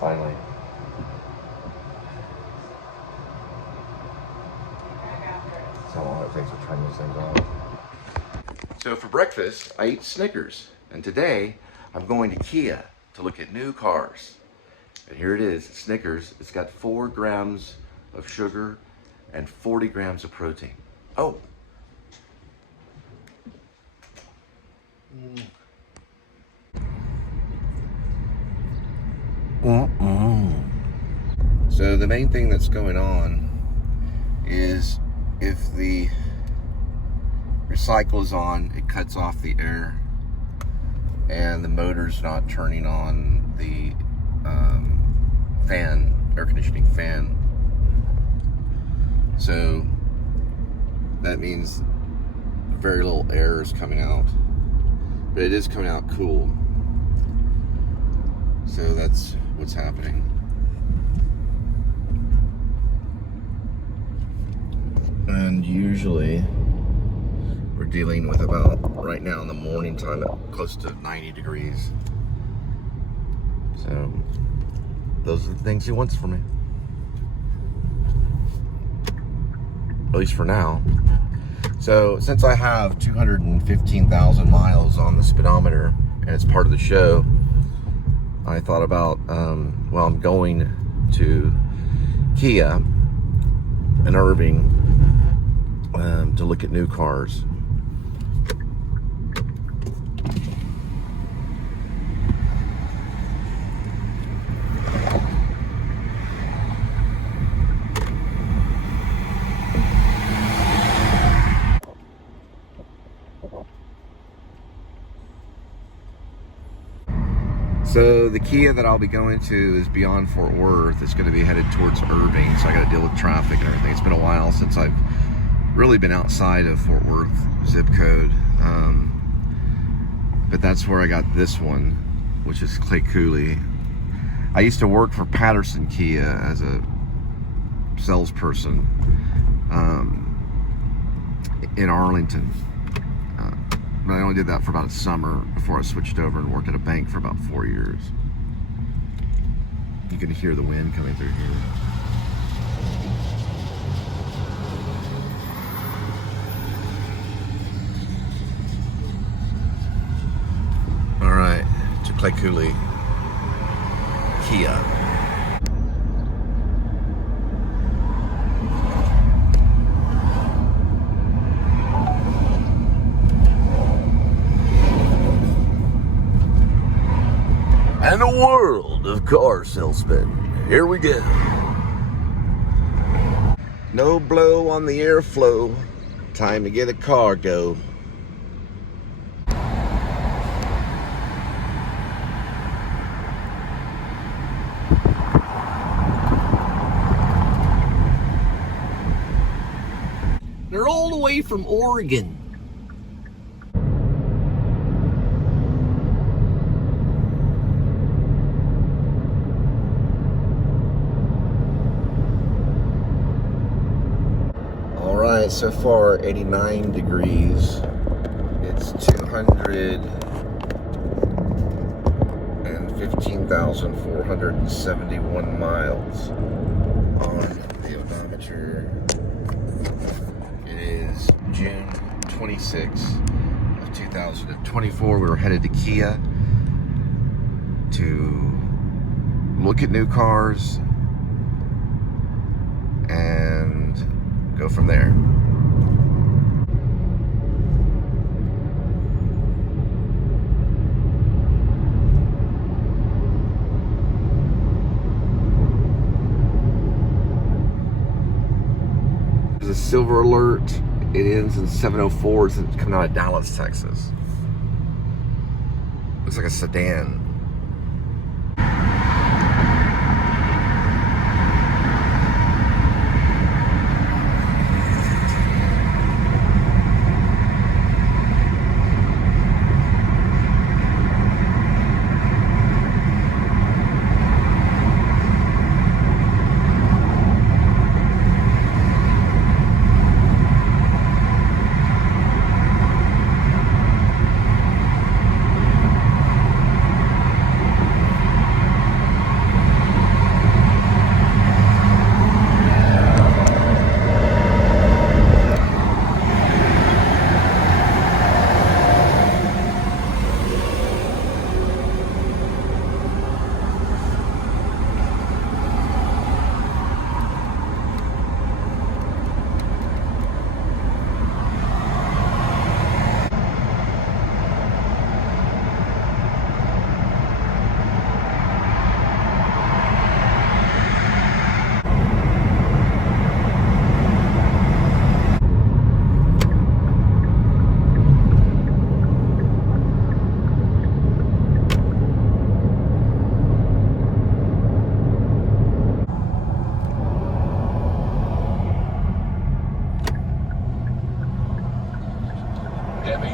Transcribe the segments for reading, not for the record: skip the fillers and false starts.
Finally. That's how long it takes to turn these things on. So for breakfast, I eat Snickers. And today, I'm going to Kia to look at new cars. And here it is, Snickers. It's got 4 grams of sugar and 40 grams of protein. Oh. So the main thing that's going on is if the recycle is on, it cuts off the air and the motor's not turning on the fan, air conditioning fan. So that means very little air is coming out, but it is coming out cool. So that's what's happening. And usually we're dealing with about, right now in the morning time, close to 90 degrees. So those are the things he wants from me. At least for now. So since I have 215,000 miles on the speedometer and it's part of the show, I thought about, well, I'm going to Kia in Irving to look at new cars. So the Kia that I'll be going to is beyond Fort Worth. It's going to be headed towards Irving, so I got to deal with traffic and everything. It's been a while since I've really been outside of Fort Worth zip code, but that's where I got this one, which is Clay Cooley. I used to work for Patterson Kia as a salesperson in Arlington. But I only did that for about a summer before I switched over and worked at a bank for about 4 years. You can hear the wind coming through here. All right, to Clay Cooley Kia. And a world of car salesmen. Here we go. No blow on the airflow. Time to get a cargo. They're all the way from Oregon. So far 89 degrees. It's 215,471 miles on the odometer. It is June 26th of 2024. We were headed to Kia to look at new cars and go from there. There's a silver alert. It ends in 704. It's coming out of Dallas, Texas. Looks like a sedan.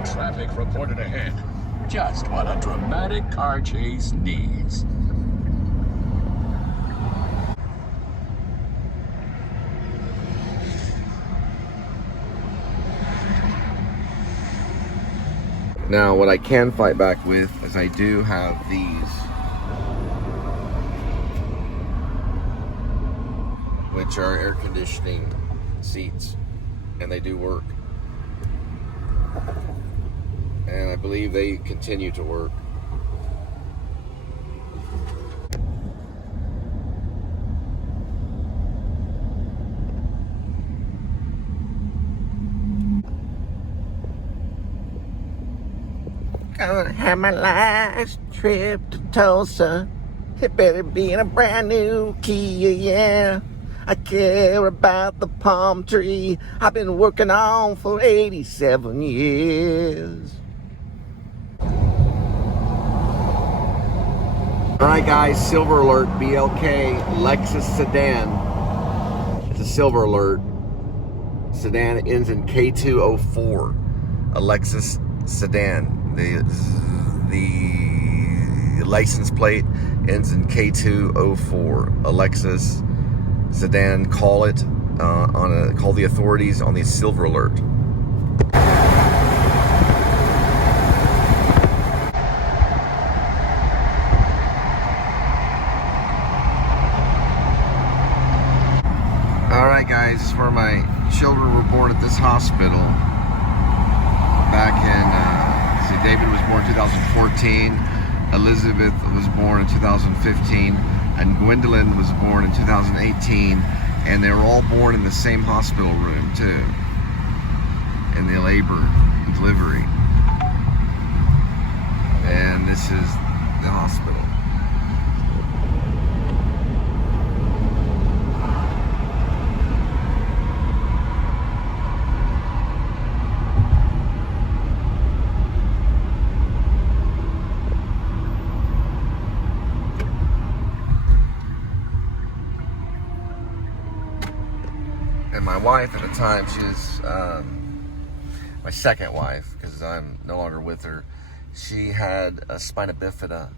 heavy traffic reported ahead. Just what a dramatic car chase needs. Now, what I can fight back with is I do have these, which are air conditioning seats, and they do work. And I believe they continue to work. Gonna have my last trip to Tulsa. It better be in a brand new Kia, yeah. I care about the palm tree I've been working on for 87 years. Alright guys, silver alert, BLK Lexus sedan. It's a silver alert. Sedan ends in K204. A Lexus sedan. The license plate ends in K204. A Lexus sedan. Call it call the authorities on the silver alert. All right, guys, this is where my children were born at this hospital back in. David was born in 2014, Elizabeth was born in 2015, and Gwendolyn was born in 2018, and they were all born in the same hospital room too, in the labor and delivery. And this is the hospital. And my wife at the time, she was my second wife, because I'm no longer with her. She had a spina bifida.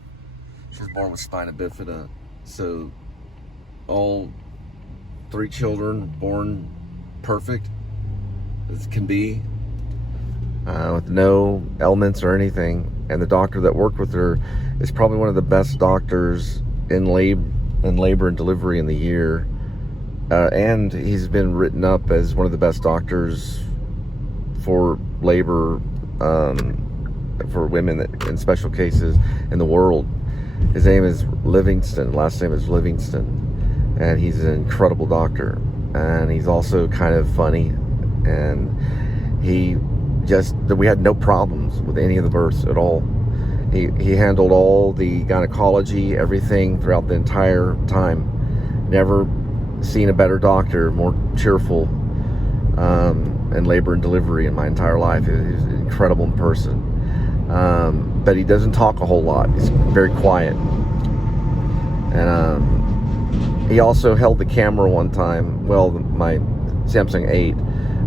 She was born with spina bifida. So all three children born perfect as can be, with no ailments or anything. And the doctor that worked with her is probably one of the best doctors in labor and delivery in the year. And he's been written up as one of the best doctors for labor, for women in special cases in the world. His name is Livingston, last name is Livingston, and he's an incredible doctor. And he's also kind of funny, and we had no problems with any of the births at all. He handled all the gynecology, everything throughout the entire time. Never seen a better doctor, more cheerful, in labor and delivery in my entire life. He's an incredible in person, but he doesn't talk a whole lot. He's very quiet. And he also held the camera one time, well, my Samsung 8,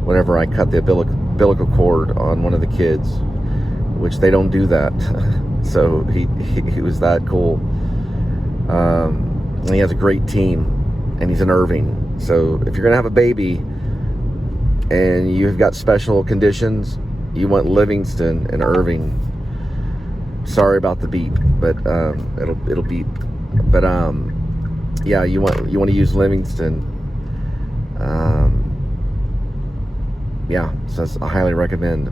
whenever I cut the umbilical cord on one of the kids, which they don't do that. So he was that cool. And he has a great team. And he's in Irving. So if you're gonna have a baby and you've got special conditions, you want Livingston and Irving. Sorry about the beep, but it'll beep. But yeah, you want to use Livingston. Yeah, so I highly recommend.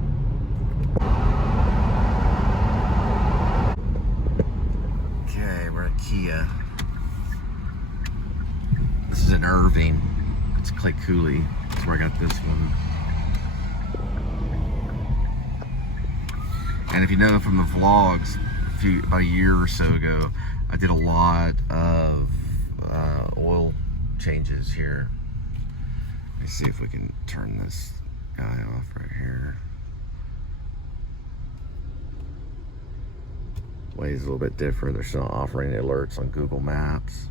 Okay, we're at Kia. This is in Irving. It's Clay Cooley. That's where I got this one. And if you know from the vlogs, about a year or so ago, I did a lot of oil changes here. Let's see if we can turn this guy off right here. Ways a little bit different. They're still offering alerts on Google Maps.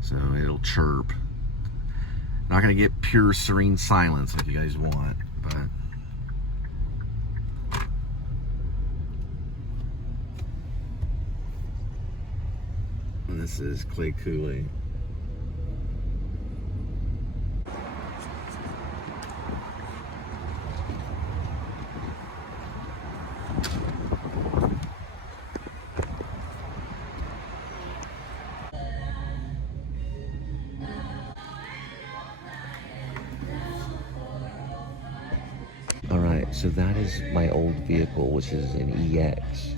So it'll chirp. Not gonna get pure serene silence like you guys want, but This is Clay Cooley. Alright, so that is my old vehicle, which is an EX.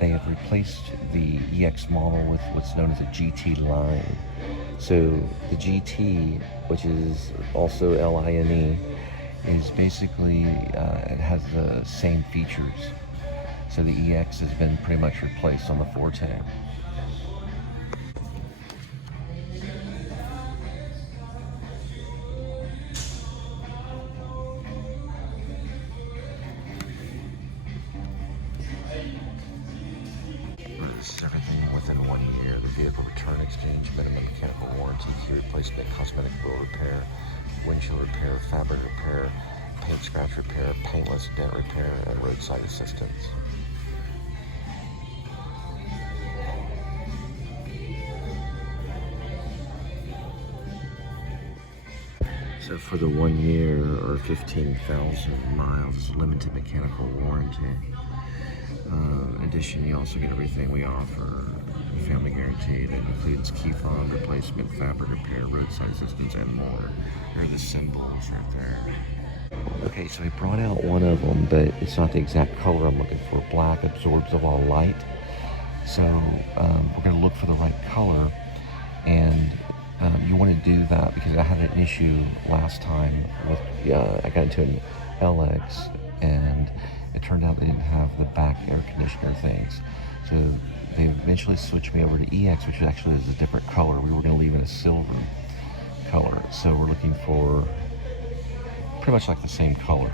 They have replaced the EX model with what's known as a GT-Line. So the GT, which is also L-I-N-E, is basically, it has the same features. So the EX has been pretty much replaced on the Forte. This is everything within 1 year. The vehicle return exchange, minimum mechanical warranty, key replacement, cosmetic wheel repair, windshield repair, fabric repair, paint scratch repair, paintless dent repair, and roadside assistance. So for the 1 year or 15,000 miles, it's a limited mechanical warranty. In addition, you also get everything we offer. Family guarantee that includes key fob replacement, fabric repair, roadside assistance, and more. Here are the symbols right there. Okay, so we brought out one of them, but it's not the exact color I'm looking for. Black absorbs a lot of light. So we're going to look for the right color, and you want to do that because I had an issue last time with, I got into an LX, and it turned out they didn't have the back air conditioner things. So they eventually switched me over to EX, which actually is a different color. We were going to leave it a silver color. So we're looking for pretty much like the same color.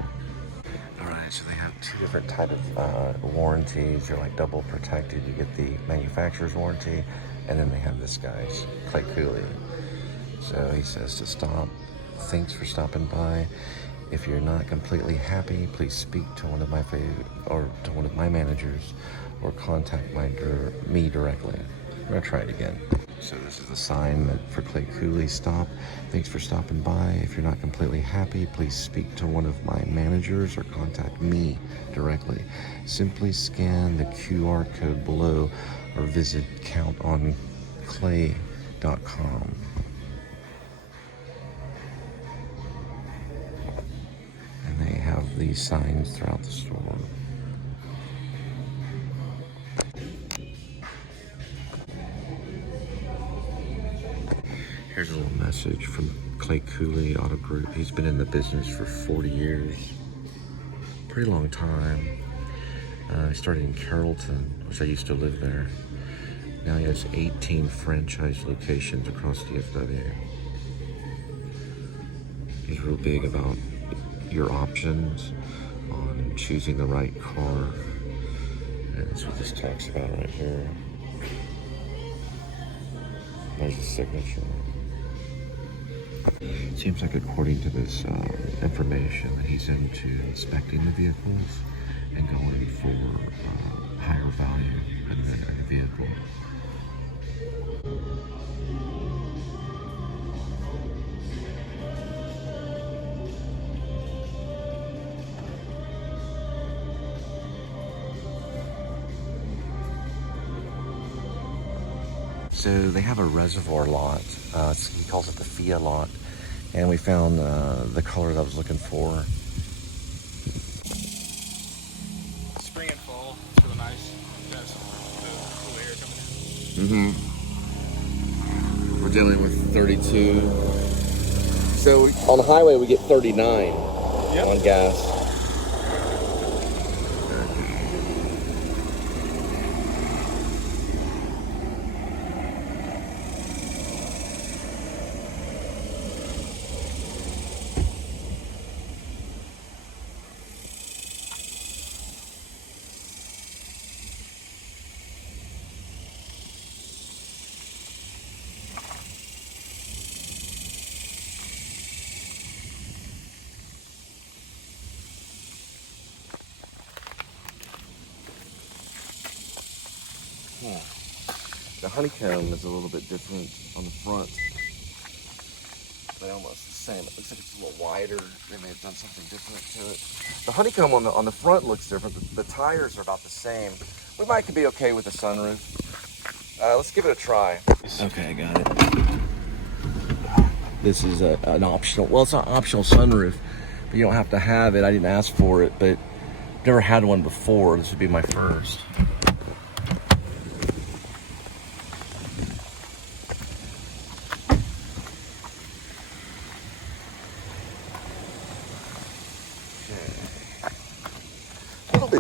All right, so they have two different type of warranties. They're like double protected. You get the manufacturer's warranty, and then they have this guy's, Clay Cooley. So he says to stop. Thanks for stopping by. If you're not completely happy, please speak to one of my managers, or contact me directly. I'm gonna try it again. So this is the sign for Clay Cooley. Stop. Thanks for stopping by. If you're not completely happy, please speak to one of my managers or contact me directly. Simply scan the QR code below or visit countonclay.com. And they have these signs throughout the store. Here's a little message from Clay Cooley Auto Group. He's been in the business for 40 years. Pretty long time. He started in Carrollton, which I used to live there. Now he has 18 franchise locations across DFW. He's real big about your options on choosing the right car. And that's what this talks about right here. There's a signature. Seems like according to this information, he's into inspecting the vehicles and going for higher value in the vehicle. So they have a reservoir lot. He calls it the FIA lot. And we found the color that I was looking for. Spring and fall, it's really nice. Got some cool air coming in. We're dealing with 32. So on the highway we get 39 on gas. honeycomb is a little bit different on the front. They're almost the same. It looks like it's a little wider. They may have done something different to it. The honeycomb on the front looks different. The tires are about the same. We might be okay with the sunroof. Let's give it a try. Okay, I got it. This is an optional, well, it's not optional sunroof, but you don't have to have it. I didn't ask for it, but I've never had one before. This would be my first.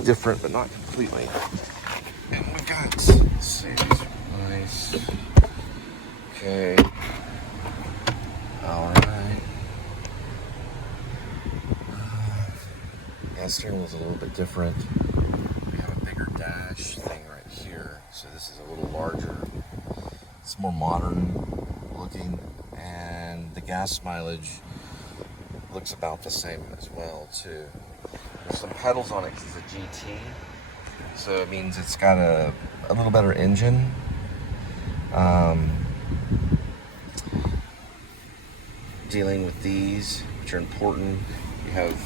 Different, but not completely. And we've got, let's see, these are nice. Okay. All right. Yeah, steering wheel's a little bit different. We have a bigger dash thing right here, so this is a little larger. It's more modern looking, and the gas mileage looks about the same as well too. There's some pedals on it because it's a GT, so it means it's got a little better engine. Dealing with these, which are important. You have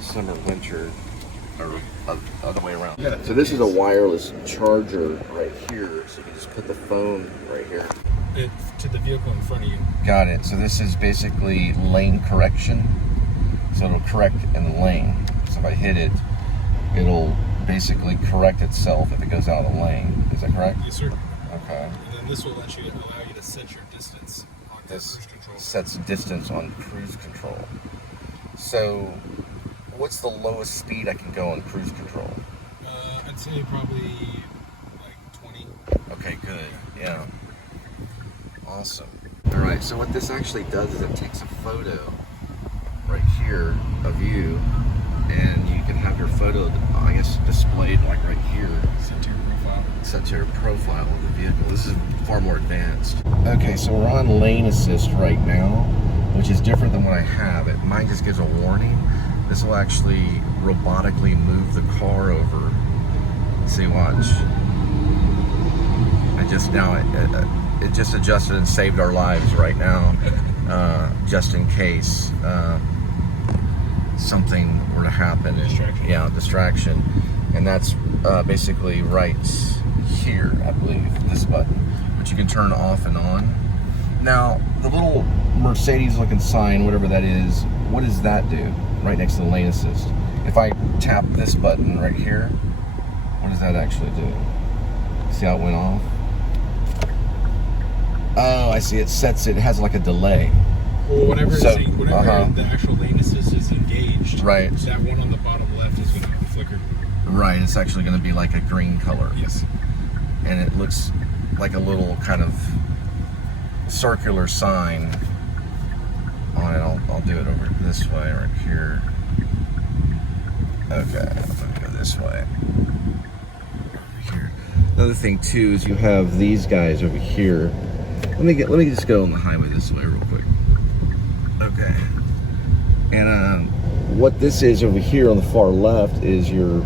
summer, winter, or other way around. So this is a wireless charger right here, so you can just put the phone right here. To the vehicle in front of you. Got it. So this is basically lane correction. So it'll correct in the lane. So if I hit it, it'll basically correct itself if it goes out of the lane. Is that correct? Yes, sir. Okay. And then this will allow you to set your distance on This cruise control. sets distance on cruise control. So what's the lowest speed I can go on cruise control? I'd say probably like 20. Okay, good. Yeah. Awesome. All right, so what this actually does is it takes a photo right here of you, and you can have your photo, I guess, displayed like right here. Set to your profile. Set to your profile of the vehicle. This is far more advanced. Okay, so we're on lane assist right now, which is different than what I have. Mine just gives a warning. This will actually robotically move the car over. See, watch. It just adjusted and saved our lives right now, just in case something were to happen. Distraction. Yeah, distraction. And that's basically right here, I believe, this button, which you can turn off and on. Now, the little Mercedes-looking sign, whatever that is, what does that do? Right next to the lane assist. If I tap this button right here, what does that actually do? See how it went off? Oh, I see. It sets it. It has like a delay. Well, whenever So, the actual lane assist is engaged, right, that one on the bottom left is going to flicker. Right. It's actually going to be like a green color. Yes. And it looks like a little kind of circular sign on it. I'll do it over this way right here. Okay, let me go this way. Over here. Another thing too is you have these guys over here. Let me just go on the highway this way real quick. Okay. And what this is over here on the far left is your,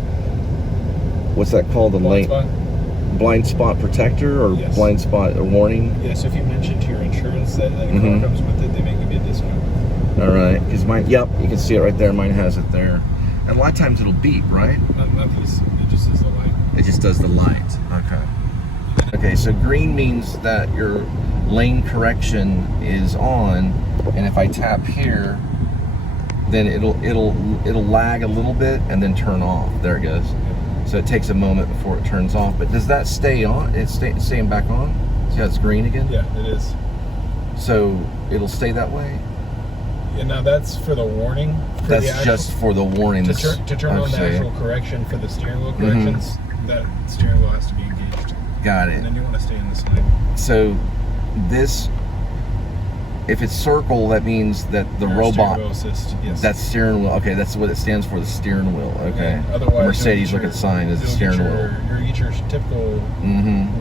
what's that called? The Blind spot. Blind spot protector, or Yes. blind spot warning. Yeah, so if you mention to your insurance that a car comes with it, they make you get a discount. All right, because mine, yep, you can see it right there. Mine has it there. And a lot of times it'll beep, right? Not these, it just is the light. It just does the light. Okay. Okay, so green means that your lane correction is on, and if I tap here, then it'll lag a little bit and then turn off. There it goes. So it takes a moment before it turns off. But does that stay on? It's staying back on? See how it's green again? Yeah, it is. So it'll stay that way? Yeah, now that's for the warning. That's just for the warning. To turn on the actual correction for the steering wheel corrections, that steering wheel has to be engaged. Got it. And then you want to stay in this lane. So this, if it's circle, that means that the robot, steering wheel assist, yes. that's steering wheel. Okay, that's what it stands for, the steering wheel. Okay. Yeah, otherwise, Mercedes looking sign is the steering wheel. You'll get your typical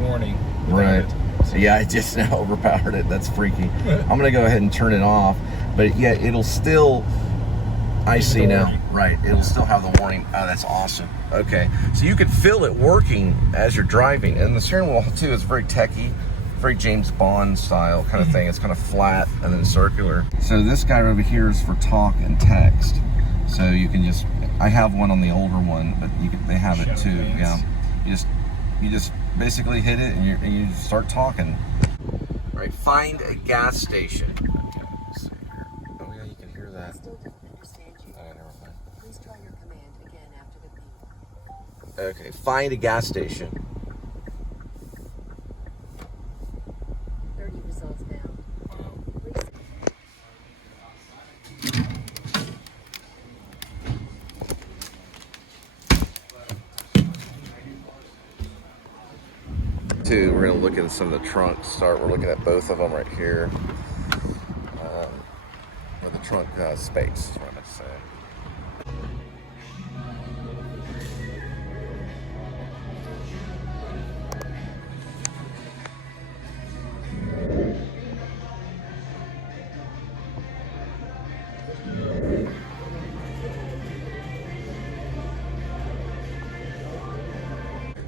warning. Right. So yeah, I just now overpowered it. That's freaky. I'm gonna go ahead and turn it off, but yeah, it'll still I see now. Right. It'll still have the warning. Oh, that's awesome. Okay. So you could feel it working as you're driving. And the steering wheel, too, is very techy, very James Bond style kind of thing. It's kind of flat and then circular. So this guy over here is for talk and text. So you can just, I have one on the older one, but they have it too. Yeah. You just basically hit it and you start talking. All right. Find a gas station. Okay. Let's see here. Oh yeah, you can hear that. Please try your command again after the beep. Okay, find a gas station. 30 results now. We're going to look at some of the trunks. We're looking at both of them right here. With the trunk space, is what I meant to say.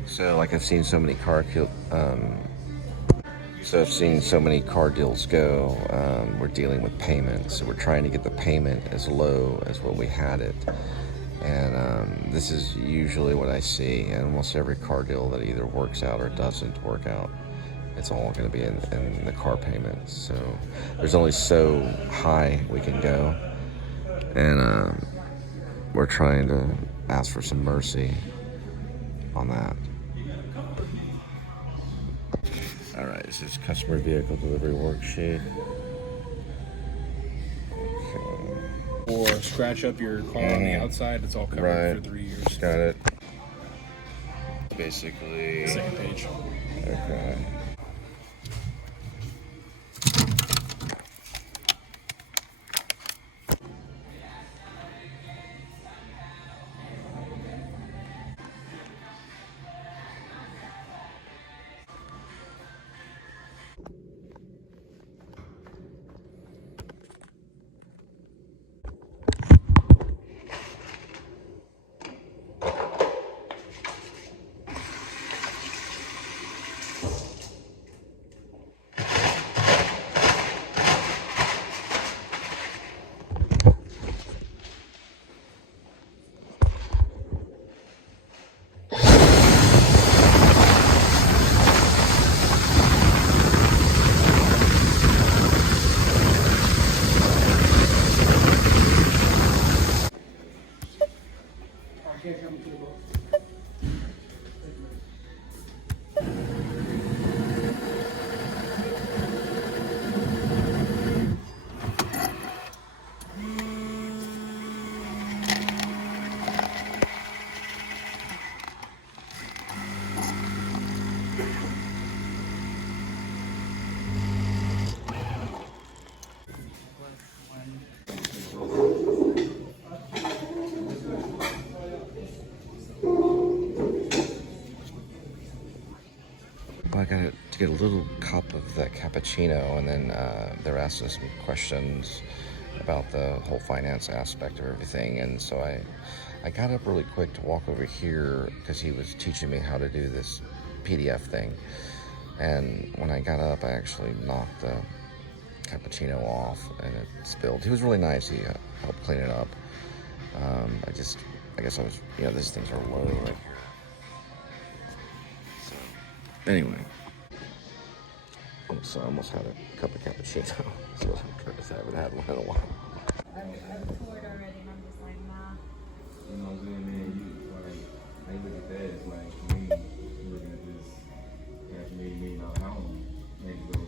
So, like, I've seen so many car deals go. We're dealing with payments, so we're trying to get the payment as low as what we had it. And this is usually what I see in almost every car deal that either works out or doesn't work out. It's all going to be in the car payments. So there's only so high we can go, and we're trying to ask for some mercy on that. All right, this is customer vehicle delivery worksheet. Okay. Or scratch up your car on the outside. It's all covered for 3 years. Got it. Basically. Second page. Okay. I got to get a little cup of that cappuccino, and then they're asking some questions about the whole finance aspect of everything. And so I got up really quick to walk over here because he was teaching me how to do this PDF thing. And when I got up, I actually knocked the cappuccino off and it spilled. He was really nice. He helped clean it up. I guess I was, these things are low right here. Anyway, so I almost had a cup of cappuccino. So I'm trying to say I haven't had one in a while. I've toured already, and I'm just like, nah. You know what I'm saying, man? I look at that as like me looking at this $500,000 home. Maybe go